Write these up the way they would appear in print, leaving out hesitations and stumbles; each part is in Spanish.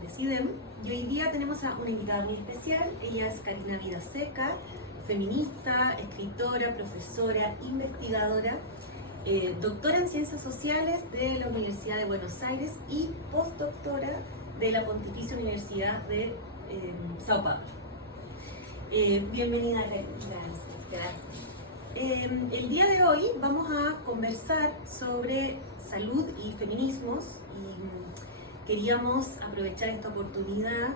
de CIDEM, y hoy día tenemos a una invitada muy especial. Ella es Karina Vidaseca, feminista, escritora, profesora, investigadora, doctora en Ciencias Sociales de la Universidad de Buenos Aires y postdoctora de la Pontificia Universidad de Sao Paulo. Bienvenida, Karina. Gracias. El día de hoy vamos a conversar sobre salud y feminismos y queríamos aprovechar esta oportunidad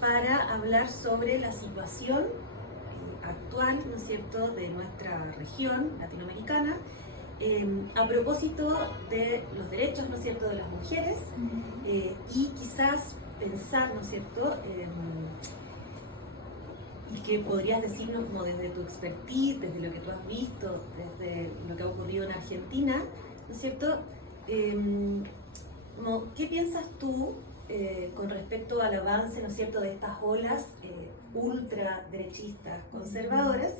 para hablar sobre la situación actual, ¿no es cierto?, de nuestra región latinoamericana a propósito de los derechos, ¿no es cierto?, de las mujeres y quizás pensar, ¿no es cierto?, y que podrías decirnos como desde tu expertise, desde lo que tú has visto, desde lo que ha ocurrido en Argentina, ¿no es cierto? ¿Qué piensas tú con respecto al avance, ¿no es cierto?, de estas olas ultraderechistas conservadoras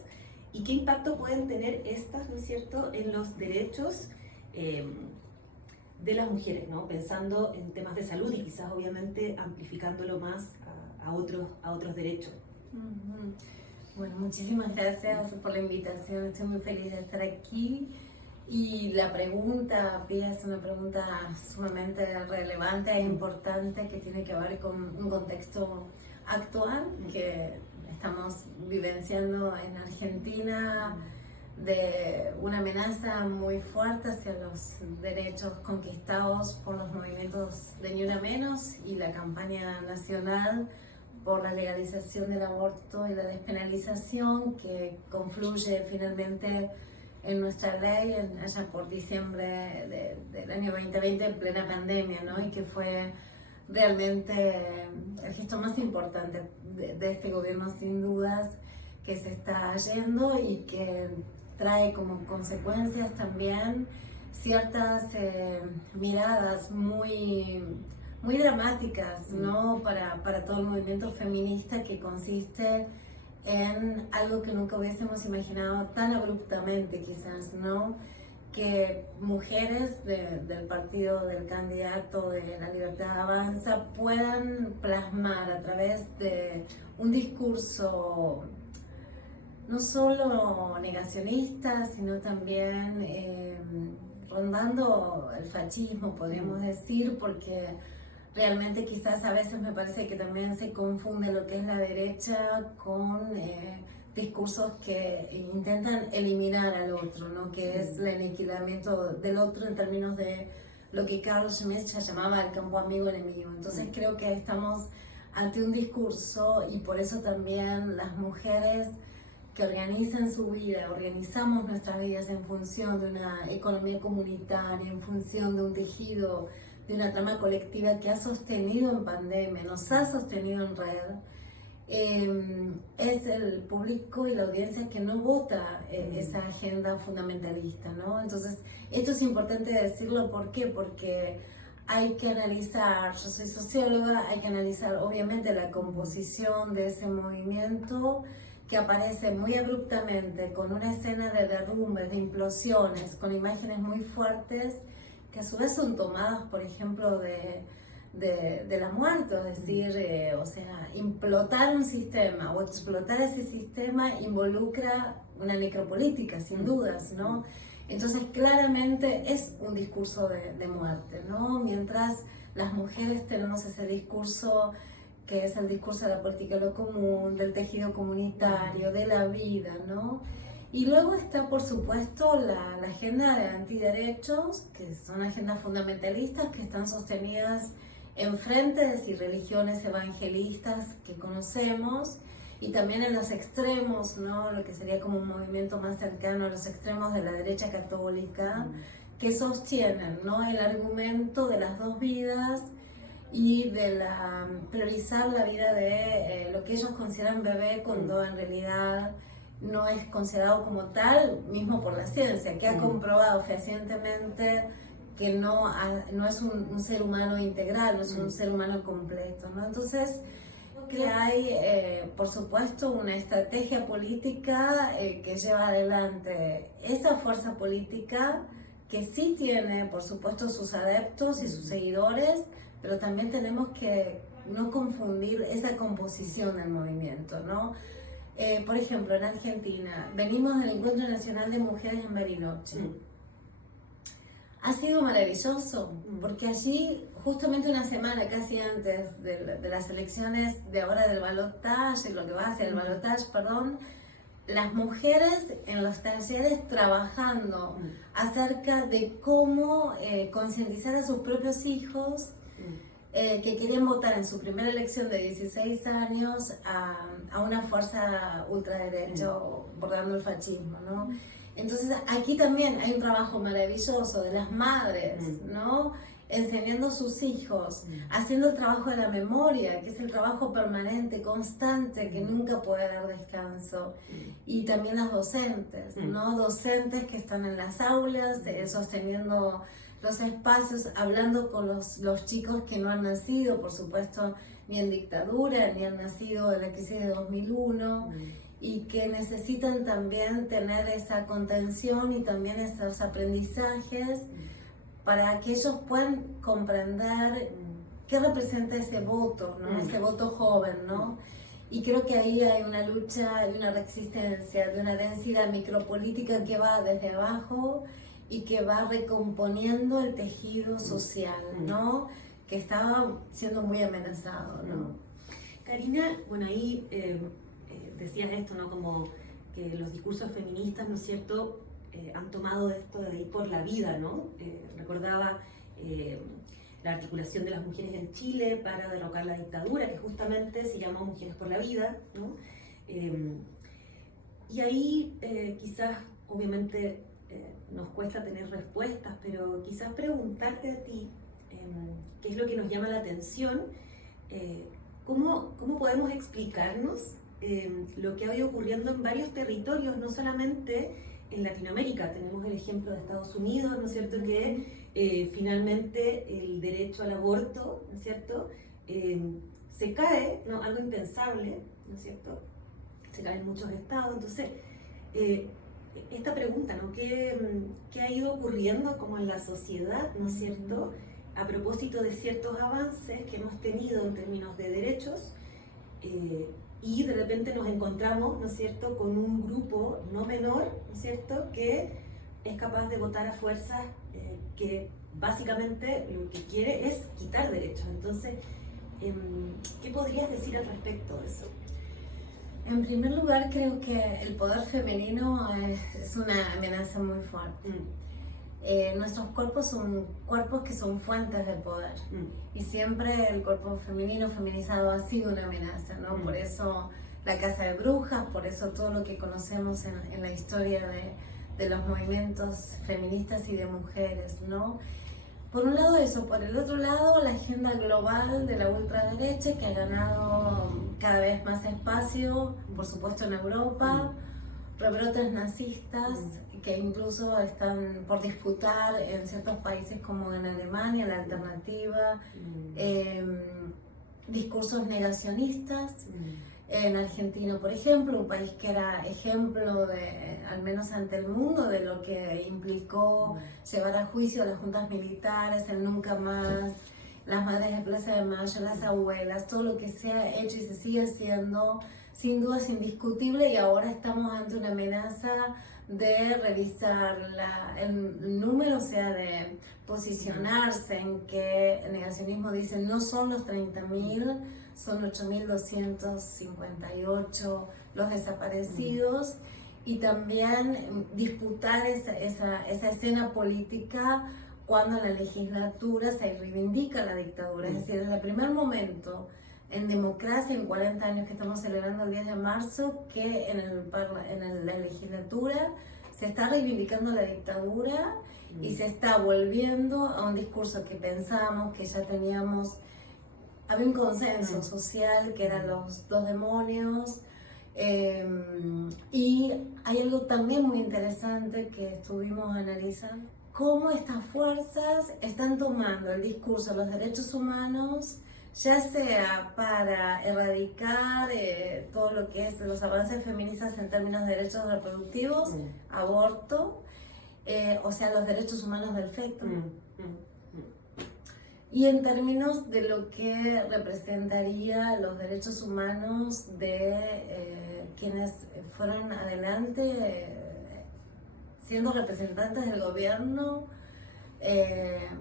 y qué impacto pueden tener estas, ¿no es cierto?, en los derechos de las mujeres, ¿no? Pensando en temas de salud y quizás obviamente amplificándolo más a otros derechos. Bueno, muchísimas gracias por la invitación, estoy muy feliz de estar aquí y la pregunta, Pia, es una pregunta sumamente relevante e importante que tiene que ver con un contexto actual que estamos vivenciando en Argentina, de una amenaza muy fuerte hacia los derechos conquistados por los movimientos de Ni Una Menos y la campaña nacional por la legalización del aborto y la despenalización que confluye finalmente en nuestra ley allá por diciembre del año 2020 en plena pandemia, ¿no? Y que fue realmente el gesto más importante de este gobierno sin dudas que se está yendo y que trae como consecuencias también ciertas miradas muy dramáticas, ¿no? Para todo el movimiento feminista, que consiste en algo que nunca hubiésemos imaginado tan abruptamente quizás, ¿no? Que mujeres del partido del candidato de La Libertad Avanza puedan plasmar a través de un discurso no solo negacionista, sino también rondando el fascismo, podríamos decir, porque realmente quizás a veces me parece que también se confunde lo que es la derecha con discursos que intentan eliminar al otro, ¿no? Que es el aniquilamiento del otro en términos de lo que Carl Schmitt ya llamaba el campo amigo-enemigo. Entonces creo que estamos ante un discurso y por eso también las mujeres que organizan su vida, organizamos nuestras vidas en función de una economía comunitaria, en función de un tejido, de una trama colectiva que ha sostenido en pandemia, nos ha sostenido en red, es el público y la audiencia que no vota esa agenda fundamentalista, ¿no? Entonces, esto es importante decirlo, ¿por qué? Porque hay que analizar, yo soy socióloga, hay que analizar obviamente la composición de ese movimiento que aparece muy abruptamente con una escena de derrumbes, de implosiones, con imágenes muy fuertes que a su vez son tomadas, por ejemplo, de la muerte, es decir, o sea, implotar un sistema o explotar ese sistema involucra una necropolítica, sin dudas, ¿no? Entonces, claramente es un discurso de muerte, ¿no? Mientras las mujeres tenemos ese discurso que es el discurso de la política de lo común, del tejido comunitario, de la vida, ¿no? Y luego está, por supuesto, la agenda de antiderechos, que son agendas fundamentalistas que están sostenidas en frentes y religiones evangelistas que conocemos, y también en los extremos, ¿no? Lo que sería como un movimiento más cercano a los extremos de la derecha católica, que sostienen, ¿no?, el argumento de las dos vidas y de priorizar la vida de lo que ellos consideran bebé cuando en realidad no es considerado como tal, mismo por la ciencia, que ha comprobado fehacientemente que no es un ser humano integral, no es un ser humano completo, ¿no? Entonces, que hay, por supuesto, una estrategia política que lleva adelante esa fuerza política que sí tiene, por supuesto, sus adeptos y sus seguidores, pero también tenemos que no confundir esa composición del movimiento, ¿no? Por ejemplo, en Argentina, venimos del Encuentro Nacional de Mujeres en Bariloche. Ha sido maravilloso, porque allí, justamente una semana casi antes de las elecciones de ahora del balotaje, lo que va a ser el balotaje, perdón, las mujeres en los talleres trabajando acerca de cómo concientizar a sus propios hijos que querían votar en su primera elección de 16 años a una fuerza ultraderecha, bordando el fascismo, ¿no? Entonces aquí también hay un trabajo maravilloso de las madres, ¿no? Enseñando a sus hijos, haciendo el trabajo de la memoria, que es el trabajo permanente, constante, que nunca puede dar descanso. Y también las docentes, ¿no? Docentes que están en las aulas, sosteniendo los espacios, hablando con los chicos que no han nacido, por supuesto, ni en dictadura, ni han nacido en la crisis de 2001, y que necesitan también tener esa contención y también esos aprendizajes para que ellos puedan comprender qué representa ese voto, ¿no? Ese voto joven, ¿no? Y creo que ahí hay una lucha y una resistencia de una densidad micropolítica que va desde abajo y que va recomponiendo el tejido social, ¿no? Que estaba siendo muy amenazado, ¿no? Karina, bueno, ahí decías esto, ¿no? Como que los discursos feministas, ¿no es cierto?, han tomado esto de ir por la vida, ¿no? Recordaba la articulación de las mujeres en Chile para derrocar la dictadura, que justamente se llamó Mujeres por la Vida, ¿no? Y ahí quizás, obviamente, nos cuesta tener respuestas, pero quizás preguntarte a ti qué es lo que nos llama la atención, cómo podemos explicarnos lo que ha ido ocurriendo en varios territorios, no solamente en Latinoamérica. Tenemos el ejemplo de Estados Unidos, ¿no es cierto?, que finalmente el derecho al aborto, ¿no es cierto?, se cae, ¿no?, algo impensable, ¿no es cierto?, se cae en muchos estados. Entonces, esta pregunta, ¿no?, ¿qué ha ido ocurriendo como en la sociedad, ¿no es cierto?, a propósito de ciertos avances que hemos tenido en términos de derechos, y de repente nos encontramos, ¿no es cierto?, con un grupo no menor, ¿no es cierto?, que es capaz de votar a fuerzas que básicamente lo que quiere es quitar derechos. Entonces, ¿qué podrías decir al respecto de eso? En primer lugar, creo que el poder femenino es una amenaza muy fuerte. Nuestros cuerpos son cuerpos que son fuentes del poder, y siempre el cuerpo femenino, feminizado, ha sido una amenaza, ¿no? Por eso la casa de brujas, por eso todo lo que conocemos en la historia de los movimientos feministas y de mujeres, ¿no? Por un lado eso, por el otro lado la agenda global de la ultraderecha, que ha ganado cada vez más espacio, por supuesto en Europa, rebrotes nazistas que incluso están por disputar en ciertos países como en Alemania, la alternativa, discursos negacionistas. En Argentina, por ejemplo, un país que era ejemplo, al menos ante el mundo, de lo que implicó llevar a juicio a las juntas militares, el nunca más, las madres de Plaza de Mayo, las abuelas, todo lo que se ha hecho y se sigue haciendo, sin duda es indiscutible, y ahora estamos ante una amenaza de revisar el número, o sea, de posicionarse en que el negacionismo dice no son los 30.000, son 8.258 los desaparecidos, y también disputar esa escena política cuando en la legislatura se reivindica la dictadura. Es decir, en el primer momento en democracia, en 40 años que estamos celebrando el 10 de marzo, que en la legislatura se está reivindicando la dictadura y se está volviendo a un discurso que pensábamos que ya teníamos. Había un consenso social que eran los dos demonios, y hay algo también muy interesante que estuvimos analizando, cómo estas fuerzas están tomando el discurso de los derechos humanos, ya sea para erradicar todo lo que es los avances feministas en términos de derechos reproductivos, aborto, o sea, los derechos humanos del feto. y en términos de lo que representaría los derechos humanos de quienes fueron adelante siendo representantes del gobierno,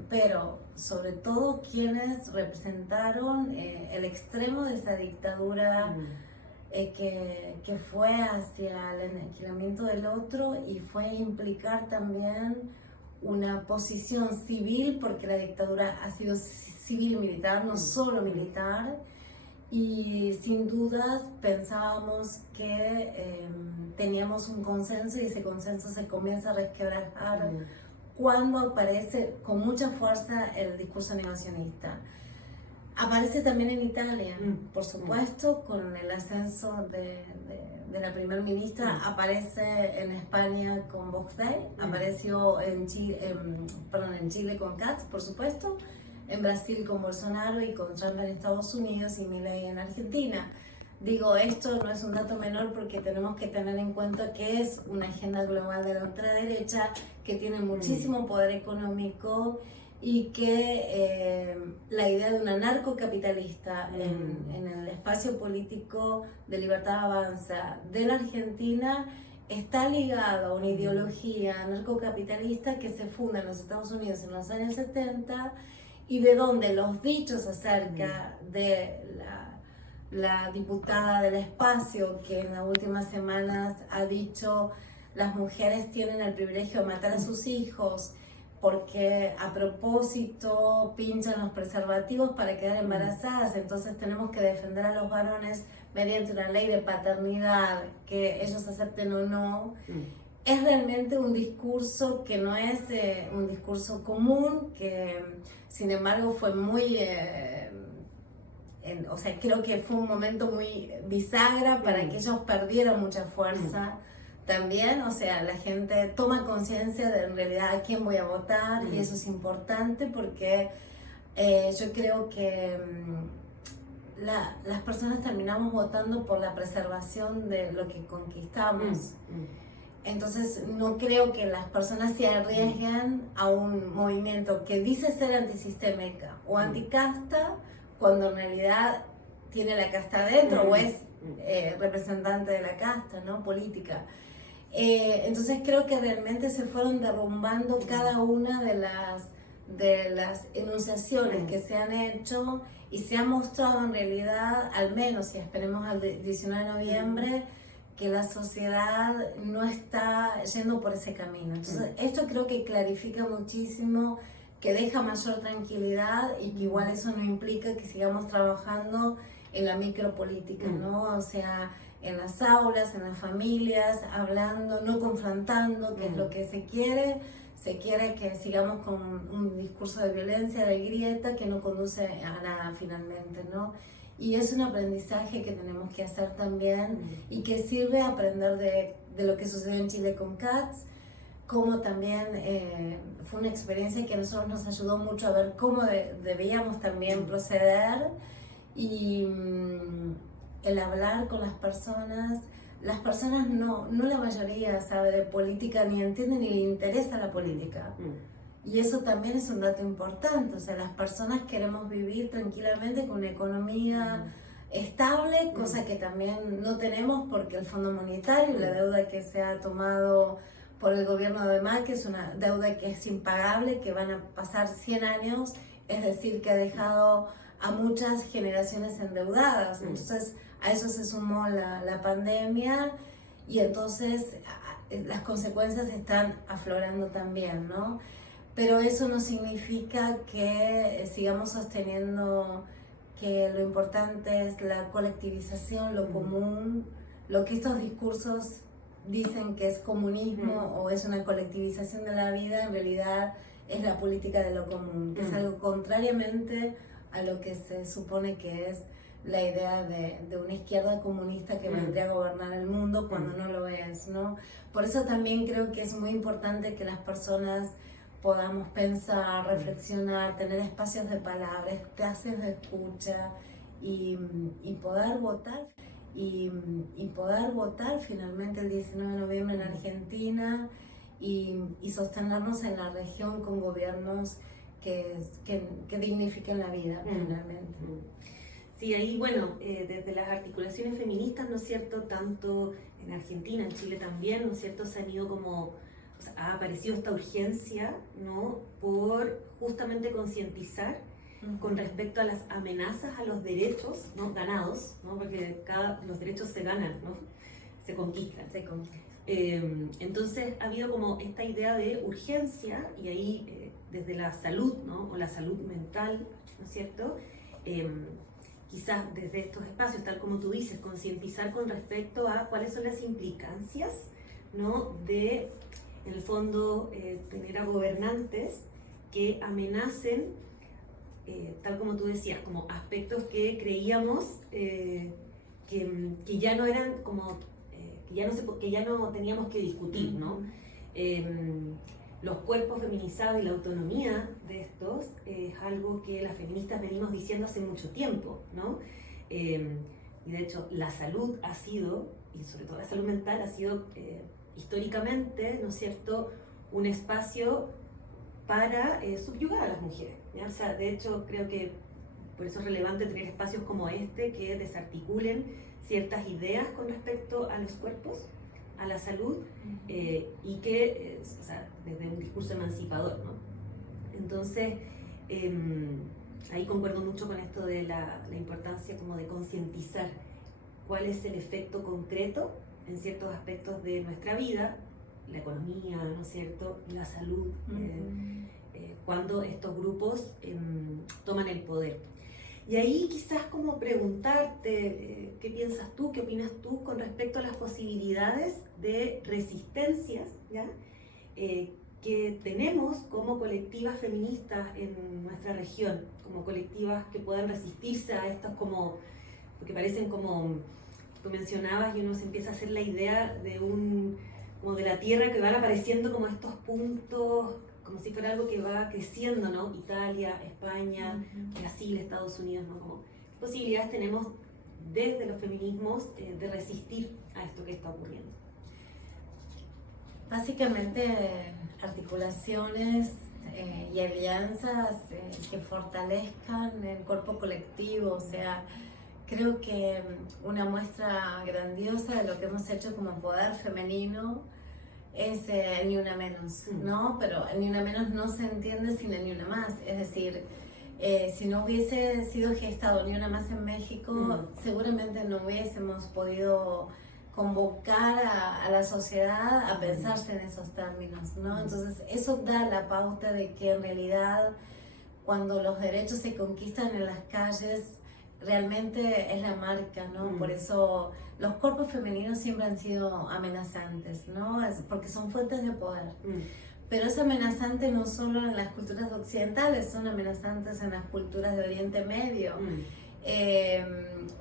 pero sobre todo quienes representaron el extremo de esa dictadura que fue hacia el aniquilamiento del otro y fue implicar también una posición civil, porque la dictadura ha sido civil-militar, no solo militar, y sin dudas pensábamos que teníamos un consenso y ese consenso se comienza a resquebrajar cuando aparece con mucha fuerza el discurso negacionista. Aparece también en Italia, por supuesto, con el ascenso de la primer ministra, aparece en España con Vox Day, apareció en Chile con Katz, por supuesto, en Brasil con Bolsonaro y con Trump en Estados Unidos y Milei en Argentina. Digo, esto no es un dato menor porque tenemos que tener en cuenta que es una agenda global de la ultraderecha que tiene muchísimo poder económico y que la idea de un anarcocapitalista en el espacio político de Libertad Avanza de la Argentina está ligado a una ideología anarcocapitalista que se funda en los Estados Unidos en los años 70 y de donde los dichos acerca de la diputada del espacio que en las últimas semanas ha dicho las mujeres tienen el privilegio de matar a sus hijos porque a propósito pinchan los preservativos para quedar embarazadas, entonces tenemos que defender a los varones mediante una ley de paternidad, que ellos acepten o no, es realmente un discurso que no es un discurso común, que sin embargo fue muy... o sea, creo que fue un momento muy bisagra para que ellos perdieran mucha fuerza. También, o sea, la gente toma conciencia de en realidad a quién voy a votar y eso es importante porque yo creo que las personas terminamos votando por la preservación de lo que conquistamos. Entonces no creo que las personas se arriesguen a un movimiento que dice ser antisistémica o anticasta cuando en realidad tiene la casta adentro o es representante de la casta, ¿no? Política. Entonces creo que realmente se fueron derrumbando cada una de las enunciaciones que se han hecho y se ha mostrado en realidad, al menos si esperemos al 19 de noviembre, que la sociedad no está yendo por ese camino. Entonces esto creo que clarifica muchísimo, que deja mayor tranquilidad y que igual eso no implica que sigamos trabajando en la micropolítica, ¿no? O sea, en las aulas, en las familias, hablando, no confrontando, que es lo que se quiere que sigamos con un discurso de violencia, de grieta, que no conduce a nada finalmente, ¿no? Y es un aprendizaje que tenemos que hacer también y que sirve a aprender de lo que sucedió en Chile con Katz, como también fue una experiencia que a nosotros nos ayudó mucho a ver cómo debíamos también proceder y el hablar con las personas no la mayoría sabe de política, ni entiende ni le interesa la política. Y eso también es un dato importante, o sea, las personas queremos vivir tranquilamente con una economía estable, cosa que también no tenemos porque el Fondo Monetario y la deuda que se ha tomado por el gobierno de Macri es una deuda que es impagable, que van a pasar 100 años, es decir, que ha dejado a muchas generaciones endeudadas. Entonces, a eso se sumó la pandemia y entonces las consecuencias están aflorando también, ¿no? Pero eso no significa que sigamos sosteniendo que lo importante es la colectivización, lo común, lo que estos discursos dicen que es comunismo o es una colectivización de la vida, en realidad es la política de lo común, que es algo contrariamente a lo que se supone que es la idea de una izquierda comunista que vendría a gobernar el mundo cuando no lo es, ¿no? Por eso también creo que es muy importante que las personas podamos pensar, reflexionar, tener espacios de palabra, espacios de escucha y poder votar. Y poder votar finalmente el 19 de noviembre en Argentina y sostenernos en la región con gobiernos que dignifiquen la vida, finalmente. Sí, ahí, bueno, desde las articulaciones feministas, ¿no es cierto?, tanto en Argentina, en Chile también, ¿no es cierto?, se han ido como, o sea, ha aparecido esta urgencia, ¿no?, por justamente concientizar con respecto a las amenazas a los derechos, ¿no?, ganados, ¿no?, porque los derechos se ganan, ¿no?, se conquistan. Entonces ha habido como esta idea de urgencia, y ahí desde la salud, ¿no?, o la salud mental, ¿no es cierto?, quizás desde estos espacios, tal como tú dices, concientizar con respecto a cuáles son las implicancias, ¿no?, de, en el fondo, tener a gobernantes que amenacen, tal como tú decías, como aspectos que creíamos que ya no eran como, que ya no teníamos que discutir, ¿no? Los cuerpos feminizados y la autonomía de estos es algo que las feministas venimos diciendo hace mucho tiempo, ¿no? Y de hecho la salud ha sido, y sobre todo la salud mental, ha sido históricamente, ¿no es cierto?, un espacio para subyugar a las mujeres, ¿ya? O sea, de hecho creo que por eso es relevante tener espacios como este que desarticulen ciertas ideas con respecto a los cuerpos, a la salud, y que, o sea, desde un discurso emancipador, ¿no? Entonces, ahí concuerdo mucho con esto de la importancia como de concientizar cuál es el efecto concreto en ciertos aspectos de nuestra vida, la economía, ¿no es cierto?, y la salud, cuando estos grupos toman el poder. Y ahí quizás como preguntarte, ¿qué piensas tú, qué opinas tú con respecto a las posibilidades de resistencias, ¿ya?, que tenemos como colectivas feministas en nuestra región, como colectivas que puedan resistirse a estos como, porque parecen como, tú mencionabas, y uno se empieza a hacer la idea de como de la tierra, que van apareciendo como estos puntos, como si fuera algo que va creciendo, ¿no? Italia, España, Brasil, Estados Unidos, ¿no? Como, ¿qué posibilidades tenemos desde los feminismos de resistir a esto que está ocurriendo? Básicamente, articulaciones y alianzas que fortalezcan el cuerpo colectivo, o sea, creo que una muestra grandiosa de lo que hemos hecho como poder femenino es el Ni Una Menos, ¿no? Pero el Ni Una Menos no se entiende sin el Ni Una Más, es decir, si no hubiese sido gestado Ni Una Más en México, seguramente no hubiésemos podido convocar a la sociedad a pensarse en esos términos, ¿no? Entonces eso da la pauta de que en realidad cuando los derechos se conquistan en las calles, realmente es la marca, ¿no? Por eso los cuerpos femeninos siempre han sido amenazantes, ¿no? Porque son fuentes de poder. Pero es amenazante no solo en las culturas occidentales, son amenazantes en las culturas de Oriente Medio.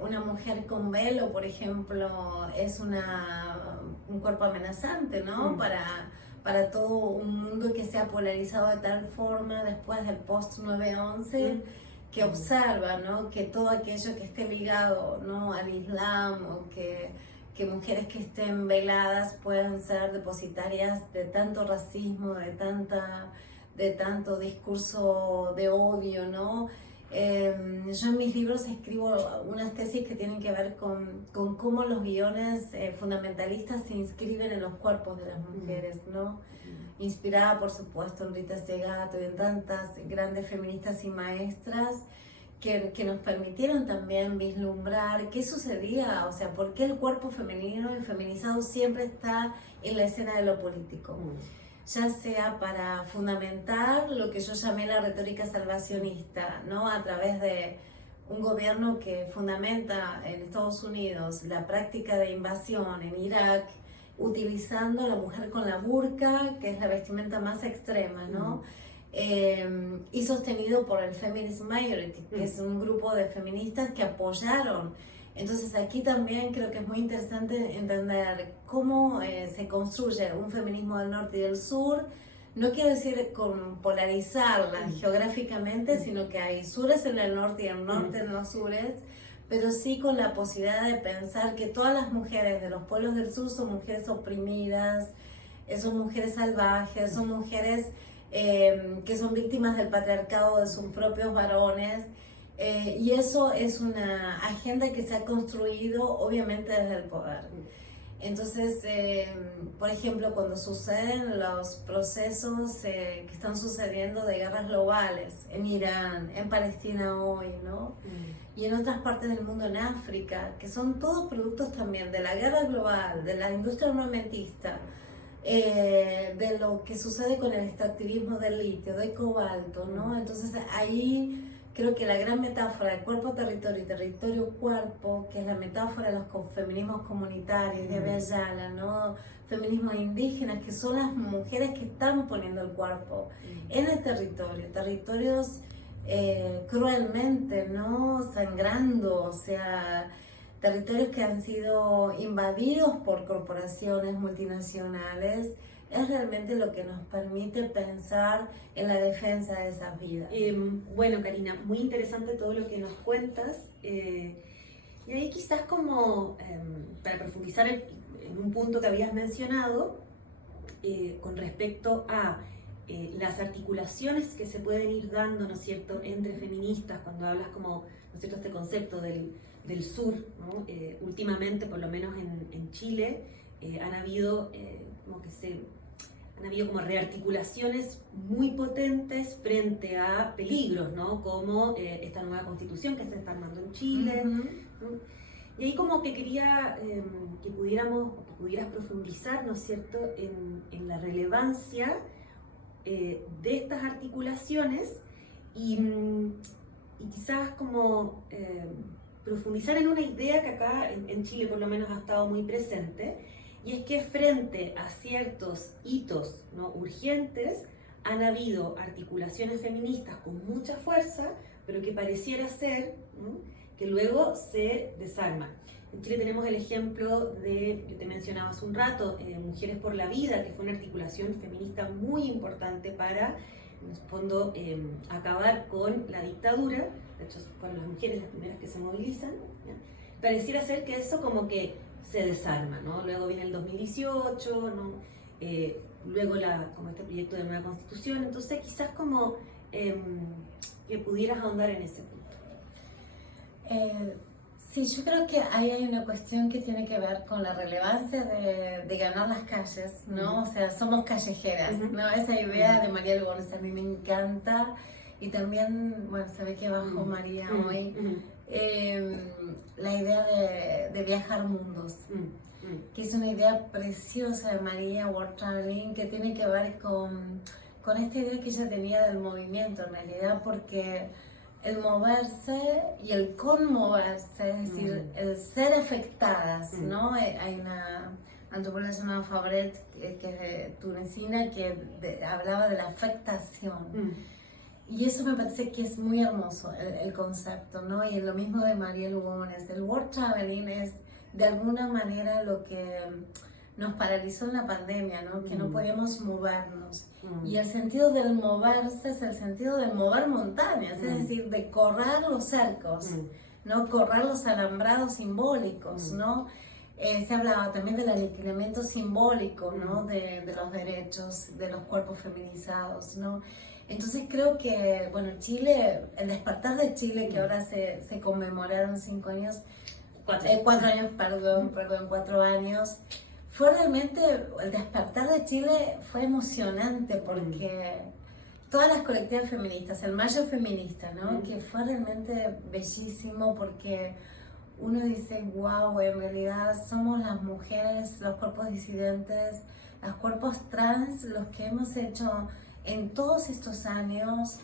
Una mujer con velo, por ejemplo, es un cuerpo amenazante, ¿no? Para todo un mundo que se ha polarizado de tal forma después del post 9/11, que observa, ¿no?, que todo aquello que esté ligado, ¿no?, al Islam, o que mujeres que estén veladas puedan ser depositarias de tanto racismo, de tanto discurso de odio, ¿no? Yo en mis libros escribo unas tesis que tienen que ver con cómo los guiones fundamentalistas se inscriben en los cuerpos de las mujeres, ¿no? Inspirada, por supuesto, en Rita Segato y en tantas grandes feministas y maestras que nos permitieron también vislumbrar qué sucedía, o sea, por qué el cuerpo femenino y feminizado siempre está en la escena de lo político. Ya sea para fundamentar lo que yo llamé la retórica salvacionista, ¿no?, a través de un gobierno que fundamenta en Estados Unidos la práctica de invasión en Irak, utilizando a la mujer con la burka, que es la vestimenta más extrema, ¿no? Y sostenido por el Feminist Majority, que es un grupo de feministas que apoyaron. Entonces aquí también creo que es muy interesante entender cómo se construye un feminismo del norte y del sur. No quiero decir con polarizarla geográficamente, sino que hay sures en el norte y el norte en los sures, pero sí con la posibilidad de pensar que todas las mujeres de los pueblos del sur son mujeres oprimidas, son mujeres salvajes, son mujeres que son víctimas del patriarcado de sus propios varones. Y eso es una agenda que se ha construido obviamente desde el poder. Entonces, por ejemplo, cuando suceden los procesos que están sucediendo de guerras globales en Irán, en Palestina hoy, ¿no? Y en otras partes del mundo, en África, que son todos productos también de la guerra global, de la industria armamentista, de lo que sucede con el extractivismo del litio, del cobalto, ¿no? Entonces ahí creo que la gran metáfora de cuerpo-territorio y territorio-cuerpo, que es la metáfora de los feminismos comunitarios de Abya Yala, ¿no? Feminismos indígenas, que son las mujeres que están poniendo el cuerpo en el territorio, territorios cruelmente, ¿no? Sangrando, o sea, territorios que han sido invadidos por corporaciones multinacionales, es realmente lo que nos permite pensar en la defensa de esas vidas. Bueno, Karina, muy interesante todo lo que nos cuentas. Y ahí quizás como para profundizar en un punto que habías mencionado, con respecto a las articulaciones que se pueden ir dando, ¿no es cierto?, entre feministas, cuando hablas como, ¿no es cierto?, este concepto del sur, ¿no? Últimamente, por lo menos en Chile, han habido como rearticulaciones muy potentes frente a peligros, ¿no? Como esta nueva constitución que se está armando en Chile, ¿no? Y ahí como que quería que pudieras profundizar, ¿no es cierto?, en la relevancia de estas articulaciones y quizás como profundizar en una idea que acá en Chile por lo menos ha estado muy presente, y es que frente a ciertos hitos, ¿no?, urgentes, han habido articulaciones feministas con mucha fuerza, pero que pareciera ser, ¿no?, que luego se desarman. En Chile tenemos el ejemplo de, yo te mencionaba hace un rato, Mujeres por la Vida, que fue una articulación feminista muy importante para, en el fondo, acabar con la dictadura. De hecho, fueron las mujeres las primeras que se movilizan, ¿ya? Pareciera ser que eso como que se desarma, ¿no? Luego viene el 2018, ¿no? Luego como este proyecto de nueva constitución. Entonces quizás como que pudieras ahondar en ese punto. Sí, yo creo que ahí hay una cuestión que tiene que ver con la relevancia de ganar las calles, ¿no? O sea, somos callejeras, ¿no? Esa idea de María Lugones a mí me encanta, y también, bueno, se ve que bajó María hoy, la idea de viajar mundos, que es una idea preciosa de María, World Traveling, que tiene que ver con esta idea que ella tenía del movimiento, en realidad, porque el moverse y el conmoverse, es decir, el ser afectadas, ¿no? Hay una antropóloga llamada Fabret, que es de tunecina, que hablaba de la afectación. Y eso me parece que es muy hermoso, el concepto, ¿no? Y lo mismo de María Lugones. El World Traveling es, de alguna manera, lo que nos paralizó en la pandemia, ¿no? Que no podíamos movernos. Y el sentido del moverse es el sentido de mover montañas, es decir, de correr los cercos, ¿no? Correr los alambrados simbólicos, ¿no? Se hablaba también del aniquilamiento simbólico, ¿no? De los derechos, de los cuerpos feminizados, ¿no? Entonces creo que, bueno, Chile, el despertar de Chile, que ahora se conmemoraron 5 años, 4 años, perdón, 4 años, fue realmente, el despertar de Chile fue emocionante, porque todas las colectivas feministas, el Mayo Feminista, ¿no? Que fue realmente bellísimo, porque uno dice, wow, en realidad somos las mujeres, los cuerpos disidentes, los cuerpos trans, los que hemos hecho en todos estos años.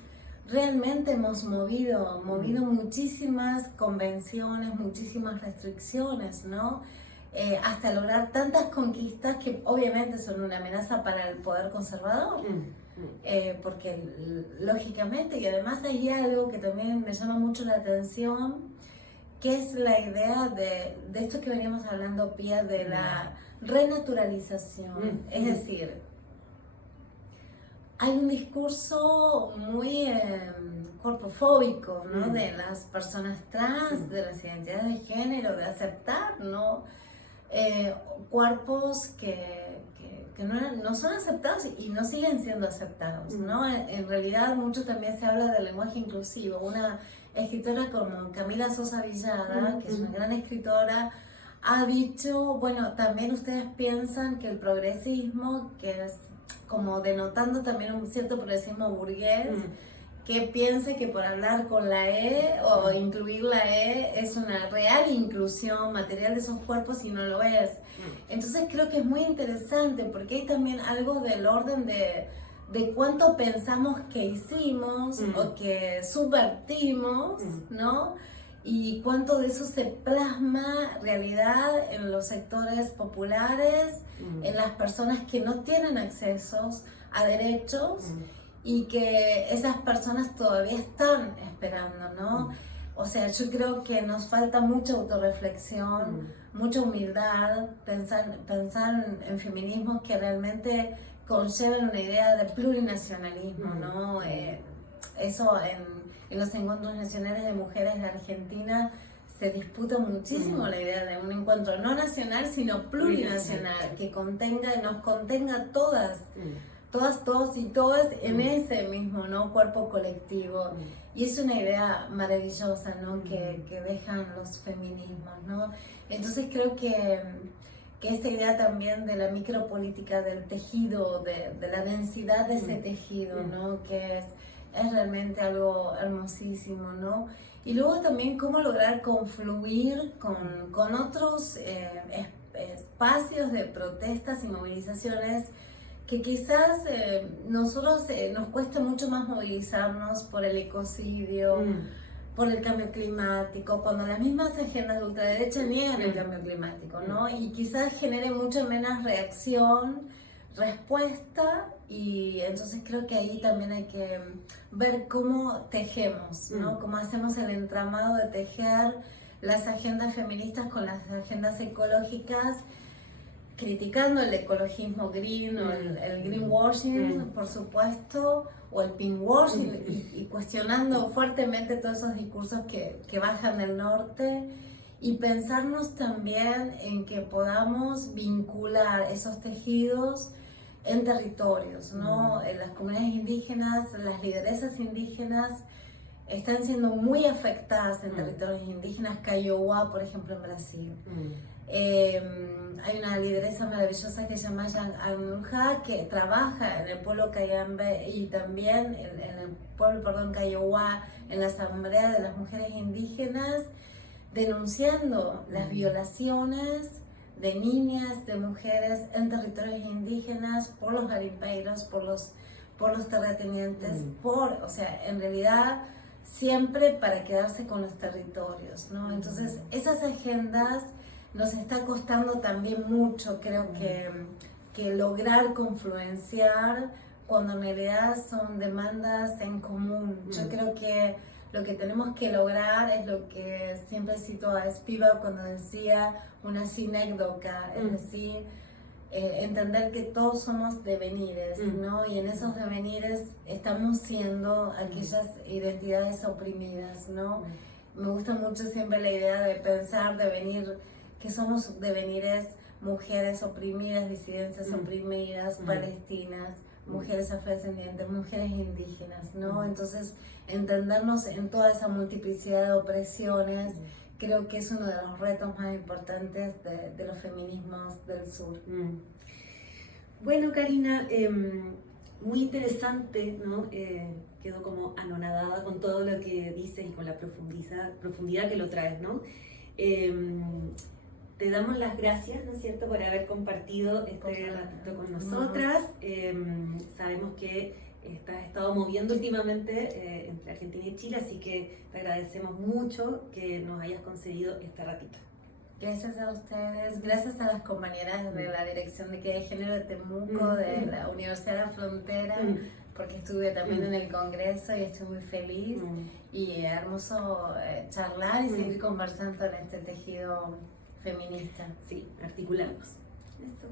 Realmente hemos movido muchísimas convenciones, muchísimas restricciones, ¿no? Hasta lograr tantas conquistas que obviamente son una amenaza para el poder conservador, porque lógicamente, y además hay algo que también me llama mucho la atención, que es la idea de esto que veníamos hablando, Pía, de la renaturalización. Es decir, hay un discurso muy corpofóbico, ¿no? De las personas trans, de las identidades de género, de aceptar, ¿no? cuerpos que no son aceptados y no siguen siendo aceptados, ¿no? En realidad mucho también se habla del lenguaje inclusivo. Una escritora como Camila Sosa Villada, que es una gran escritora, ha dicho, bueno, también ustedes piensan que el progresismo, que es como denotando también un cierto progresismo burgués, que piense que por hablar con la E o incluir la E es una real inclusión material de esos cuerpos y no lo es. Entonces creo que es muy interesante porque hay también algo del orden de cuánto pensamos que hicimos o que subvertimos, ¿no? Y cuánto de eso se plasma realidad en los sectores populares, en las personas que no tienen accesos a derechos y que esas personas todavía están esperando, ¿no? O sea, yo creo que nos falta mucha autorreflexión, mucha humildad, pensar en feminismos que realmente conlleven una idea de plurinacionalismo, ¿no? Eso en los encuentros nacionales de mujeres de Argentina se disputa muchísimo la idea de un encuentro no nacional, sino plurinacional, que nos contenga todas, todos y todas en ese mismo, ¿no? Cuerpo colectivo. Y es una idea maravillosa, ¿no? Que dejan los feminismos, ¿no? Entonces creo que esta idea también de la micropolítica del tejido, de la densidad de ese tejido, ¿no? Que es realmente algo hermosísimo, ¿no? Y luego también cómo lograr confluir con otros espacios de protestas y movilizaciones que quizás nosotros nos cuesta mucho más movilizarnos por el ecocidio, por el cambio climático, cuando las mismas agendas de ultraderecha niegan el cambio climático, ¿no? Y quizás genere mucho menos respuesta, y entonces creo que ahí también hay que ver cómo tejemos, ¿no? Cómo hacemos el entramado de tejer las agendas feministas con las agendas ecológicas, criticando el ecologismo green o el greenwashing, por supuesto, o el pinkwashing, y cuestionando fuertemente todos esos discursos que bajan del norte, y pensarnos también en que podamos vincular esos tejidos en territorios, ¿no? En las comunidades indígenas, las lideresas indígenas están siendo muy afectadas en territorios indígenas, Kaiowá, por ejemplo, en Brasil. Hay una lideresa maravillosa que se llama Yang Anunja, que trabaja en el pueblo Cayambe y también en el pueblo, Kaiowá, en la Asamblea de las Mujeres Indígenas, denunciando las violaciones de niñas, de mujeres en territorios indígenas por los garimpeiros, por los terratenientes, o sea, en realidad siempre para quedarse con los territorios, ¿no? Entonces, esas agendas nos está costando también mucho, creo que lograr confluenciar cuando en realidad son demandas en común. Yo creo que lo que tenemos que lograr es lo que siempre cito a Spivak cuando decía una sinécdoca, es decir, entender que todos somos devenires, ¿no? Y en esos devenires estamos siendo aquellas identidades oprimidas, ¿no? Me gusta mucho siempre la idea de pensar, devenir, que somos devenires, mujeres oprimidas, disidencias oprimidas, palestinas, mujeres afrodescendientes, mujeres indígenas, ¿no? Entonces, entendernos en toda esa multiplicidad de opresiones, creo que es uno de los retos más importantes de los feminismos del sur. Bueno, Karina, muy interesante, ¿no? Quedo como anonadada con todo lo que dices y con la profundidad que lo traes, ¿no? Te damos las gracias, ¿no es cierto?, por haber compartido este ratito con nosotras. Sabemos que has estado moviendo últimamente entre Argentina y Chile, así que te agradecemos mucho que nos hayas concedido este ratito. Gracias a ustedes, gracias a las compañeras de la Dirección de Equidad de Género de Temuco, de la Universidad de la Frontera, porque estuve también en el Congreso y estoy muy feliz. Y hermoso charlar y seguir conversando en este tejido feminista. Sí, articulamos. Eso.